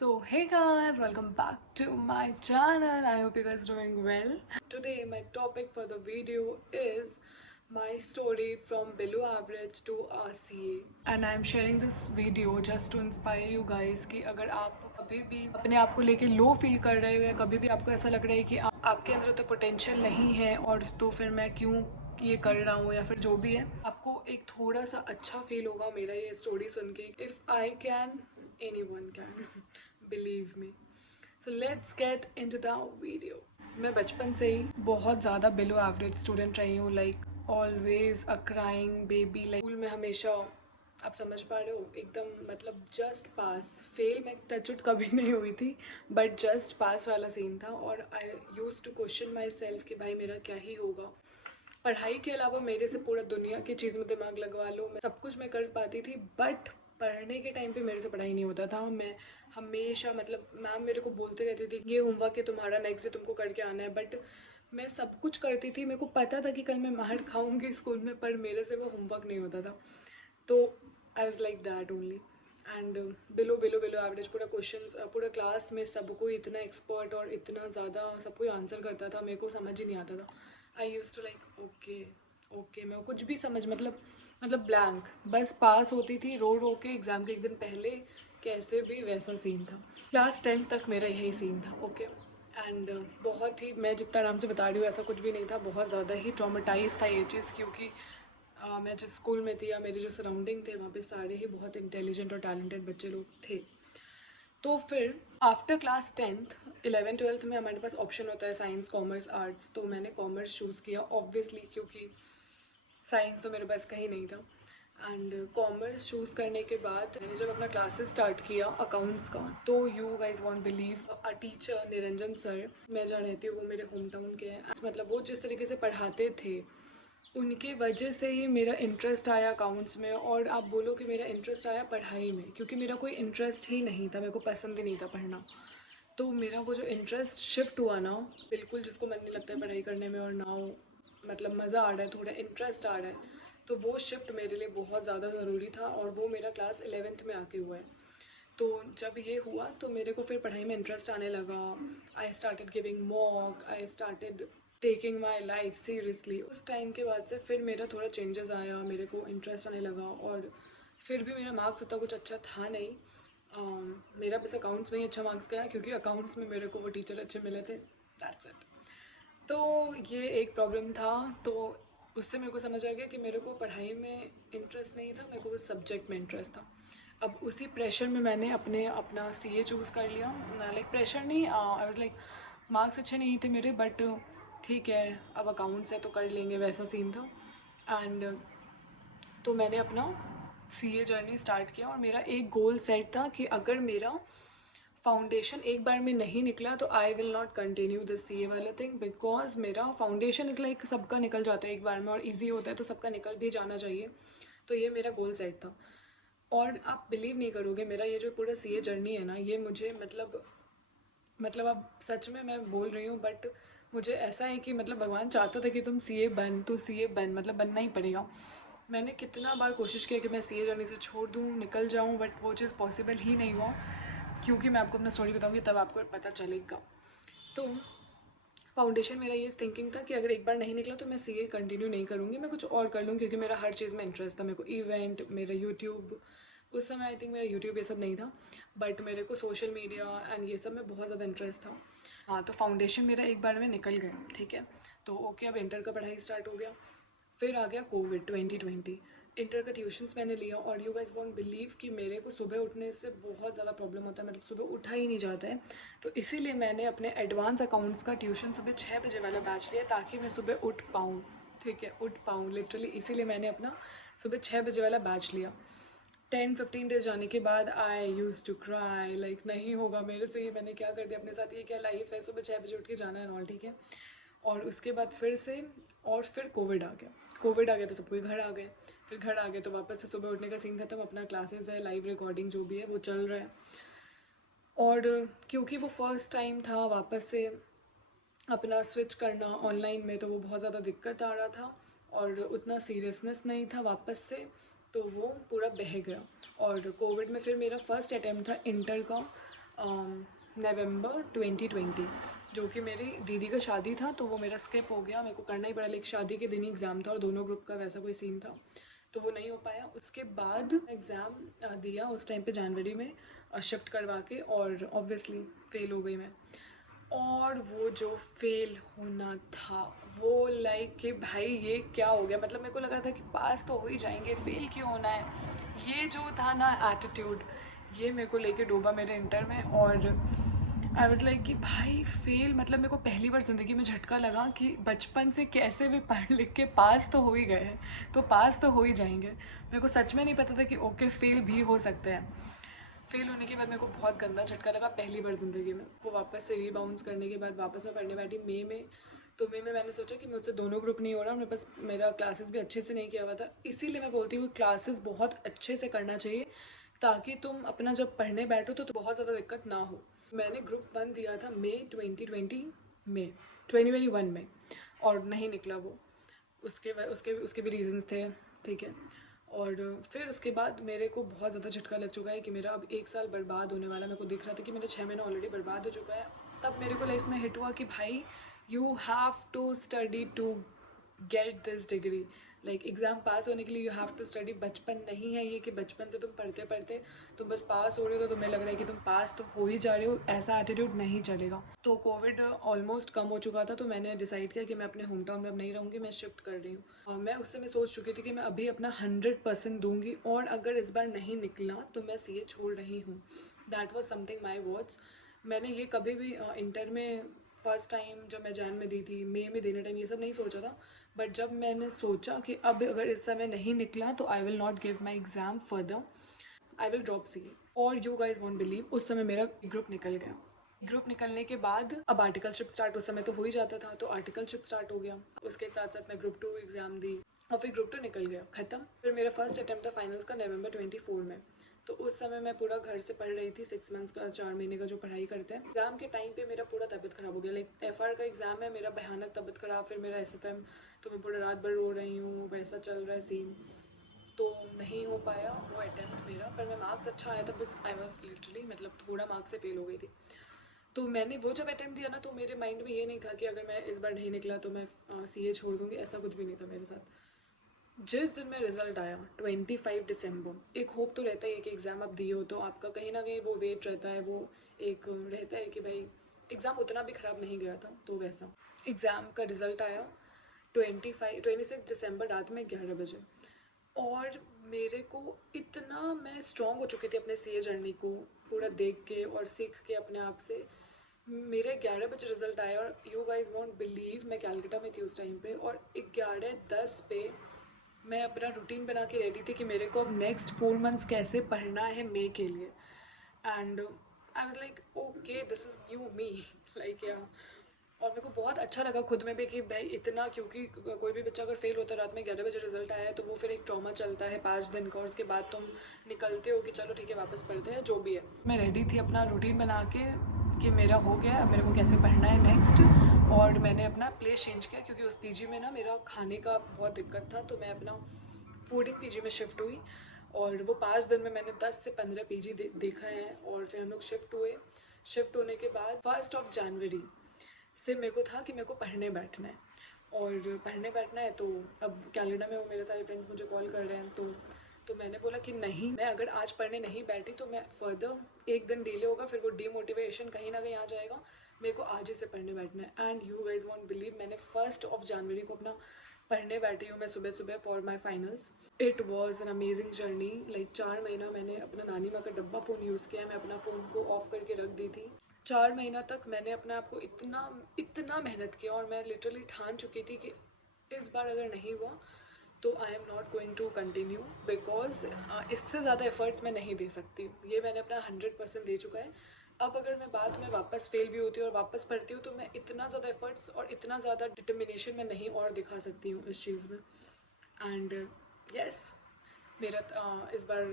So hey guys, welcome back to my channel. I hope you guys doing well. Today my topic for the video is my story from below average to RCA, and I am sharing this video just to inspire you guys कि अगर आप कभी भी अपने आप को लेके low feel कर रहे हो या कभी भी आपको ऐसा लग रहा है कि आपके अंदर तो पोटेंशियल नहीं है और तो फिर मैं क्यों ये कर रहा हूँ या फिर जो भी है, आपको एक थोड़ा सा अच्छा फील होगा मेरा ये स्टोरी सुन के. If I can, anyone can. Believe me. So let's get into the video. मैं बचपन से ही बहुत ज़्यादा बिलो एवरेज स्टूडेंट रही हूँ. Like always a crying baby. Like school में हमेशा, आप समझ पा रहे हो, एकदम मतलब जस्ट पास. फेल मैं टचउट कभी नहीं हुई थी, बट जस्ट पास वाला सीन था. और I used to question myself कि भाई मेरा क्या ही होगा. पढ़ाई के अलावा मेरे से पूरा दुनिया की चीज़ में दिमाग लगवा लो, मैं सब कुछ मैं कर पाती थी, बट पढ़ने के टाइम पे मेरे से पढ़ाई नहीं होता था. मैं हमेशा, मतलब मैम मेरे को बोलते रहती थी ये होमवर्क है तुम्हारा, नेक्स्ट डे तुमको करके आना है, बट मैं सब कुछ करती थी. मेरे को पता था कि कल मैं मार खाऊंगी स्कूल में, पर मेरे से वो होमवर्क नहीं होता था. तो I was like that only. And below below below average. पूरा क्वेश्चन, पूरा क्लास में सबको इतना एक्सपर्ट और इतना ज़्यादा सब कोई आंसर करता था, मेरे को समझ ही नहीं आता था. I used to like okay okay, मैं कुछ भी समझ, मतलब ब्लैंक, बस पास होती थी रो रो के एग्ज़ाम के एक दिन पहले. कैसे भी वैसा सीन था. क्लास 10 तक मेरा यही सीन था. ओके. एंड बहुत ही, मैं जितना आराम से बता रही हूँ ऐसा कुछ भी नहीं था, बहुत ज़्यादा ही ट्रॉमेटाइज था ये चीज़. क्योंकि मैं जिस स्कूल में थी या मेरे जो सराउंडिंग थे वहाँ पे सारे ही बहुत इंटेलिजेंट और टैलेंटेड बच्चे लोग थे. तो फिर after class 10th 11th 12th में हमारे पास ऑप्शन होता है साइंस कॉमर्स आर्ट्स. तो मैंने कॉमर्स चूज़ किया ऑब्वियसली, क्योंकि साइंस तो मेरे पास कहीं नहीं था. एंड कॉमर्स चूज़ करने के बाद मैंने जब अपना क्लासेस स्टार्ट किया अकाउंट्स का, तो you guys won't believe, a teacher Niranjan sir, मैं जहाँ रहती हूँ वो मेरे होम टाउन के हैं. मतलब वो जिस तरीके से पढ़ाते थे, उनके वजह से ही मेरा इंटरेस्ट आया अकाउंट्स में. और आप बोलो कि मेरा इंटरेस्ट आया पढ़ाई में, क्योंकि मेरा कोई इंटरेस्ट ही नहीं था, मेरे को पसंद ही नहीं था पढ़ना. तो मेरा वो जो इंटरेस्ट शिफ्ट हुआ ना, बिल्कुल जिसको मन नहीं लगता है पढ़ाई करने में और ना मतलब मज़ा आ रहा है, थोड़ा इंटरेस्ट आ रहा है, तो वो शिफ्ट मेरे लिए बहुत ज़्यादा ज़रूरी था. और वो मेरा क्लास 11th में आके हुआ है. तो जब ये हुआ तो मेरे को फिर पढ़ाई में इंटरेस्ट आने लगा. I started giving mock, I started taking my life seriously. उस टाइम के बाद से फिर मेरा थोड़ा चेंजेस आया, मेरे को इंटरेस्ट आने लगा. और फिर भी मेरा मार्क्स उतना कुछ अच्छा था नहीं. मेरा बस अकाउंट्स में ही अच्छा मार्क्स गया, क्योंकि अकाउंट्स में मेरे को वो टीचर अच्छे मिले थे. That's it. तो ये एक प्रॉब्लम था. तो उससे मेरे को समझ आ गया कि मेरे को पढ़ाई में इंटरेस्ट नहीं था, मेरे को उस सब्जेक्ट में इंटरेस्ट था. अब उसी प्रेशर में मैंने अपना सीए चूज़ कर लिया. लाइक प्रेशर नहीं, आई वाज लाइक मार्क्स अच्छे नहीं थे मेरे, बट ठीक है अब अकाउंट्स है तो कर लेंगे, वैसा सीन था. एंड तो मैंने अपना सीए जर्नी स्टार्ट किया. और मेरा एक गोल सेट था कि अगर मेरा फाउंडेशन एक बार में नहीं निकला तो I will not continue this C A वाला थिंग. बिकॉज मेरा फाउंडेशन इज़ लाइक सबका निकल जाता है एक बार में, और ईजी होता है तो सबका निकल भी जाना चाहिए. तो ये मेरा गोल सेट था. और आप बिलीव नहीं करोगे, मेरा ये जो पूरा सी ए जर्नी है ना, ये मुझे मतलब अब सच में मैं बोल रही हूँ, बट मुझे ऐसा है कि मतलब भगवान चाहता था कि तुम सी ए बन, तो सी ए बन, मतलब बनना ही पड़ेगा. मैंने कितना बार कोशिश किया कि मैं सी ए जर्नी से छोड़ दूँ, निकल जाऊँ, बट वो चीज़ पॉसिबल ही नहीं हुआ. क्योंकि मैं आपको अपना स्टोरी बताऊँगी तब आपको पता चलेगा. तो फाउंडेशन मेरा ये थिंकिंग था कि अगर एक बार नहीं निकला तो मैं सी ए कंटिन्यू नहीं करूँगी, मैं कुछ और कर लूँ, क्योंकि मेरा हर चीज़ में इंटरेस्ट था. मेरे को इवेंट, मेरा यूट्यूब, उस समय आई थिंक मेरा यूट्यूब ये सब नहीं था, बट मेरे को सोशल मीडिया एंड ये सब में बहुत ज़्यादा इंटरेस्ट था. हाँ, तो फाउंडेशन मेरा एक बार में निकल गया, ठीक है. तो ओके, अब इंटर का पढ़ाई स्टार्ट हो गया. फिर आ गया कोविड 2020. इंटर का ट्यूशन्स मैंने लिया, और यू गाइस वोंट बिलीव कि मेरे को सुबह उठने से बहुत ज़्यादा प्रॉब्लम होता है, मतलब सुबह उठा ही नहीं जाता है. तो इसीलिए मैंने अपने एडवांस अकाउंट्स का ट्यूशन सुबह 6 बजे वाला बैच लिया, ताकि मैं सुबह उठ पाऊँ. ठीक है, उठ पाऊँ लिटरली, इसीलिए मैंने अपना सुबह 6 बजे वाला बैच लिया. 10-15 डेज जाने के बाद आई यूज़ टू क्राई, लाइक नहीं होगा मेरे से, ये मैंने क्या कर दिया अपने साथ, ये क्या लाइफ है, सुबह 6 बजे उठ के जाना है, और ठीक है. और उसके बाद फिर से, और फिर कोविड आ गया. कोविड आ गया तो सब कोई घर आ गए. फिर घर आ गए तो वापस से सुबह उठने का सीन खत्म. अपना क्लासेस है, लाइव रिकॉर्डिंग जो भी है वो चल रहा है. और क्योंकि वो फर्स्ट टाइम था वापस से अपना स्विच करना ऑनलाइन में, तो वो बहुत ज़्यादा दिक्कत आ रहा था, और उतना सीरियसनेस नहीं था वापस से, तो वो पूरा बह गया. और कोविड में फिर मेरा फर्स्ट अटैम्प्ट था इंटर का. नवंबर 2020, जो कि मेरी दीदी का शादी था, तो वो मेरा स्किप हो गया, मेरे को करना ही पड़ा। लाइक शादी के दिन ही एग्ज़ाम था और दोनों ग्रुप का वैसा कोई सीन था, तो वो नहीं हो पाया। उसके बाद एग्ज़ाम दिया उस टाइम पे जनवरी में, शिफ्ट करवा के, और ऑब्वियसली फ़ेल हो गई मैं। और वो जो फेल होना था, वो लाइक कि भाई ये क्या हो गया। मतलब मेरे को लगा था कि पास तो हो ही जाएंगे, फेल क्यों होना है। ये जो था ना एटीट्यूड, ये मेरे को लेके डूबा मेरे इंटर में। और आई वाज लाइक कि भाई फेल, मतलब मेरे को पहली बार ज़िंदगी में झटका लगा कि बचपन से कैसे भी पढ़ लिख के पास तो हो ही गए हैं, तो पास तो हो ही जाएंगे। मेरे को सच में नहीं पता था कि ओके फेल भी हो सकते हैं। फेल होने के बाद मेरे को बहुत गंदा झटका लगा पहली बार ज़िंदगी में। वो वापस से रीबाउंस करने के बाद वापस मैं पढ़ने बैठी मई में। तो मई में मैंने सोचा कि मुझसे दोनों ग्रुप नहीं हो रहा, मेरे पास मेरा क्लासेस भी अच्छे से नहीं किया हुआ था। इसीलिए मैं बोलती हूँ क्लासेस बहुत अच्छे से करना चाहिए, ताकि तुम अपना जब पढ़ने बैठो तो बहुत ज़्यादा दिक्कत ना हो। मैंने ग्रुप 1 दिया था मई 2020 में, 2021 में, और नहीं निकला वो। उसके उसके उसके भी रीजंस थे, ठीक है। और फिर उसके बाद मेरे को बहुत ज़्यादा झटका लग चुका है कि मेरा अब 1 साल बर्बाद होने वाला। मेरे को दिख रहा था कि मेरे 6 महीने ऑलरेडी बर्बाद हो चुका है। तब मेरे को लाइफ में हिट हुआ कि भाई you have to study to get this degree. Like exam pass होने के लिए यू हैव टू स्टडी। बचपन नहीं है ये कि बचपन से तुम पढ़ते पढ़ते तुम बस पास हो रहे हो तो तुम्हें लग रहा है कि तुम पास तो हो ही जा रहे हो, ऐसा एटीट्यूड नहीं चलेगा। तो कोविड ऑलमोस्ट कम हो चुका था, तो मैंने डिसाइड किया कि मैं अपने होम टाउन में अब नहीं रहूँगी, मैं शिफ्ट कर रही हूँ। और मैं उस समय सोच चुकी थी कि मैं अभी अपना 100% दूंगी, और अगर इस बार नहीं निकला तो मैं सीए छोड़ रही हूँ। That was something my words. मैंने ये कभी भी इंटर में फर्स्ट टाइम जब मैं जैन में दी थी, मई में देने टाइम ये सब नहीं सोचा था। बट जब मैंने सोचा कि अब अगर इस समय नहीं निकला तो I will not give my exam further, I will drop C. और यू गाइज वॉन्ट बिलीव, उस समय मेरा ग्रुप निकल गया। ग्रुप निकलने के बाद अब आर्टिकलशिप स्टार्ट उस समय तो हो ही जाता था, तो आर्टिकलशिप स्टार्ट हो गया। उसके साथ साथ मैं ग्रुप 2 एग्ज़ाम दी, और फिर ग्रुप 2 निकल गया, ख़त्म। फिर मेरा फर्स्ट अटैम्प्ट था फाइनल्स का नवंबर 24 में। तो उस समय मैं पूरा घर से पढ़ रही थी, 6 मंथ्स का, 4 महीने का जो पढ़ाई करते हैं। एग्ज़ाम के टाइम पे मेरा पूरा तबीयत ख़राब हो गया। लाइक एफआर का एग्ज़ाम है, मेरा भयानक तबीयत ख़राब, फिर मेरा एसएफएम, तो मैं पूरा रात भर रो रही हूँ, वैसा चल रहा है सीन। तो नहीं हो पाया वो अटैम्प्ट मेरा, पर मैं मार्क्स अच्छा आया था, बस आई वॉज लिटरली मतलब थोड़ा मार्क्स से फेल हो गई थी। तो मैंने वो जब अटैम्प्ट दिया ना, तो मेरे माइंड में ये नहीं था कि अगर मैं इस बार नहीं निकला तो मैं सीए छोड़ दूँगी, ऐसा कुछ भी नहीं था मेरे साथ। जिस दिन में रिजल्ट आया 25 दिसंबर, एक होप तो रहता ही है कि एग्ज़ाम आप दिए हो तो आपका कहीं ना कहीं वो वेट रहता है, वो एक रहता है कि भाई एग्ज़ाम उतना भी ख़राब नहीं गया था। तो वैसा एग्ज़ाम का रिज़ल्ट आया 26 दिसंबर रात में 11 बजे। और मेरे को इतना, मैं स्ट्रॉन्ग हो चुकी थी अपने सीए जर्नी को पूरा देख के और सीख के अपने आप से। मेरे 11 बजे रिजल्ट आया, और यू गाइज वॉन्ट बिलीव, मैं कैलकाटा में थी उस टाइम पे, और 11:10 पे मैं अपना रूटीन बना के रेडी थी कि मेरे को अब नेक्स्ट 4 मंथ्स कैसे पढ़ना है मई के लिए। And I was like okay this is new me, like या। और मेरे को बहुत अच्छा लगा खुद में भी कि भाई इतना, क्योंकि कोई भी बच्चा अगर फेल होता है रात में 11 बजे रिजल्ट आया है तो वो फिर एक ट्रॉमा चलता है 5 दिन का, और उसके बाद तुम निकलते हो कि चलो ठीक है वापस पढ़ते हैं, जो भी है। मैं रेडी थी अपना रूटीन बना के कि मेरा हो गया, अब मेरे को कैसे पढ़ना है नेक्स्ट। और मैंने अपना प्लेस चेंज किया, क्योंकि उस पीजी में ना मेरा खाने का बहुत दिक्कत था, तो मैं अपना फूडिंग पीजी में शिफ्ट हुई। और वो 5 दिन में मैंने 10 से 15 पीजी देखा है, और फिर हम लोग शिफ्ट हुए। शिफ्ट होने के बाद 1 जनवरी से मेरे को था कि मेरे को पढ़ने बैठना है, और पढ़ने बैठना है। तो अब कैनेडा में वो मेरे सारे फ्रेंड्स मुझे कॉल कर रहे हैं, तो मैंने बोला कि नहीं, मैं अगर आज पढ़ने नहीं बैठी तो मैं फर्दर एक दिन डिले होगा, फिर वो डीमोटिवेशन कहीं ना कहीं आ जाएगा। मेरे को आज ही से पढ़ने बैठना है। And you guys won't believe, मैंने 1 जनवरी को अपना पढ़ने बैठी हूँ मैं सुबह सुबह for my finals. It was an amazing journey. Like 4 महीना मैंने अपना नानी माँ का डब्बा फ़ोन यूज़ किया, मैं अपना फ़ोन को ऑफ करके रख दी थी। 4 महीना तक मैंने अपने आप को इतना इतना मेहनत किया, और मैं लिटरली ठान चुकी थी कि इस बार अगर नहीं हुआ तो I am not going to continue, because इससे ज़्यादा एफर्ट्स मैं नहीं दे सकती हूँ। ये मैंने अपना 100% दे चुका है। अब अगर मैं बाद में वापस फेल भी होती हूँ और वापस पढ़ती हूँ तो मैं इतना ज़्यादा एफर्ट्स और इतना ज़्यादा डिटर्मिनेशन में नहीं और दिखा सकती हूँ इस चीज़ में। एंड यस, मेरा इस बार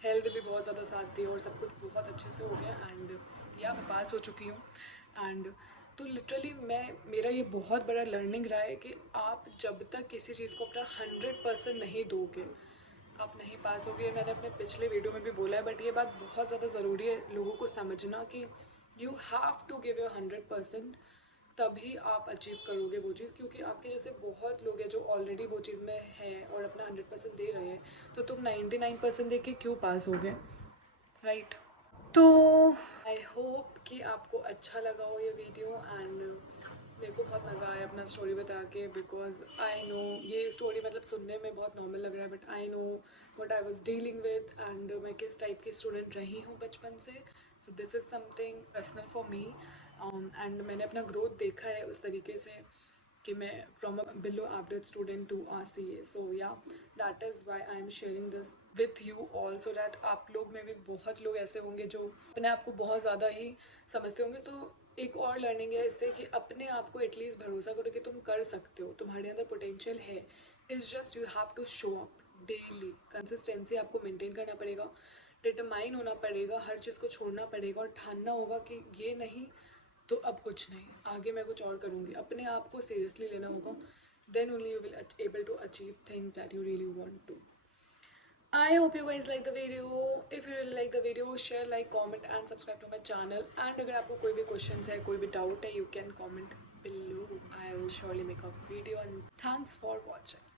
हेल्थ भी बहुत ज़्यादा साथ दी और सब कुछ बहुत अच्छे से हो गया। एंड या मैं पास हो चुकी हूँ। एंड तो लिटरली मेरा ये बहुत बड़ा लर्निंग रहा है कि आप जब तक किसी चीज़ को अपना 100% नहीं दोगे, आप नहीं पास होगे। मैंने अपने पिछले वीडियो में भी बोला है, बट ये बात बहुत ज़्यादा ज़रूरी है लोगों को समझना कि you have to give your 100%, तभी आप अचीव करोगे वो चीज़। क्योंकि आपके जैसे बहुत लोग हैं जो ऑलरेडी वो चीज़ में हैं और अपना 100% दे रहे हैं, तो तुम 99% दे के क्यों पास होगे, राइट? तो आई होप कि आपको अच्छा लगा हो ये वीडियो, एंड मेरे को बहुत मज़ा आया अपना स्टोरी बता के, बिकॉज आई नो ये स्टोरी मतलब सुनने में बहुत नॉर्मल लग रहा है, but I know what I was dealing with, and मैं किस टाइप की स्टूडेंट रही हूँ बचपन से। So this is something personal for me, and मैंने अपना ग्रोथ देखा है उस तरीके से कि मैं from a below average student to are C A. So yeah that is why I am sharing this with you all, so that आप लोग में भी बहुत लोग ऐसे होंगे जो अपने आप को बहुत ज़्यादा ही समझते होंगे। तो एक और लर्निंग है इससे कि अपने आप को एटलीस्ट भरोसा करो कि तुम कर सकते हो, तुम्हारे अंदर पोटेंशियल है। It's just you have to show up daily, consistency आपको मेंटेन करना पड़ेगा, डिटरमाइन होना पड़ेगा, हर चीज़ को छोड़ना पड़ेगा और ठानना होगा कि ये नहीं तो अब कुछ नहीं, आगे मैं कुछ और करूँगी। अपने आप को सीरियसली लेना होगा, then only you will able to achieve things that you really want to. I hope you guys like the video. If you really like the video, share, like, comment and subscribe to my channel. And अगर आपको कोई भी questions है, कोई भी doubt है, you can comment below. I will surely make a video, and thanks for watching.